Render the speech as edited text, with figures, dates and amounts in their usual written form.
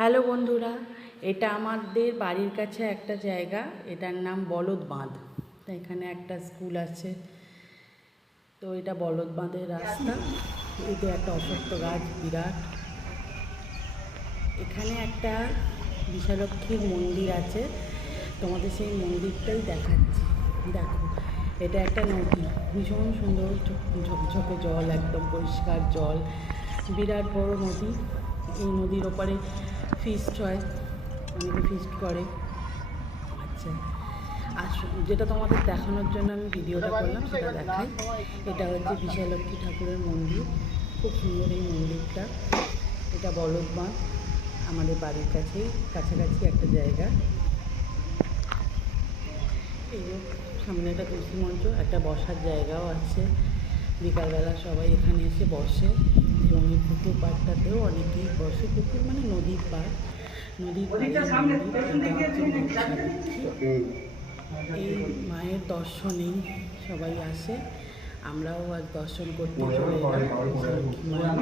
Hello বন্ধুরা, এটা আমাদের বাড়ির কাছে একটা জায়গা, এটার নাম বলদ বাঁধ। তো এখানে একটা স্কুল আছে। তো এটা বলদ বাঁধের রাস্তা। এতে একটা অশ্বত্থ গাছ বিরাট। এখানে একটা বিশালক্ষীর মন্দির আছে, তোমাদের সেই মন্দিরটাই দেখাচ্ছি। দেখো, এটা একটা নদী, ভীষণ সুন্দর ঝকঝকে জল, একদম পরিষ্কার জল, বিরাট বড় নদী। এই নদীর ওপারে ফিস্ট হয়, অনেকে ফিস্ট করে। আচ্ছা, আর যেটা তোমাদের দেখানোর জন্য আমি ভিডিওটা করলাম সেটা দেখাই। এটা হচ্ছে বিশালক্ষী ঠাকুরের মন্দির, খুব সুন্দর এই মন্দিরটা। এটা বলদ বাঁধ, আমাদের বাড়ির কাছেই, কাছাকাছি একটা জায়গা। এই যে সামনে একটা তুলসী মঞ্চ, একটা বসার জায়গাও আছে। বিকালবেলা সবাই এখানে এসে বসে, এবং এই পুকুর পাড়টাতেও অনেকেই বসে। পুকুর মানে নদীর পাড়, নদীর এই মায়ের দর্শনেই সবাই আসে। আমরাও আজ দর্শন করতে চলে এলাম।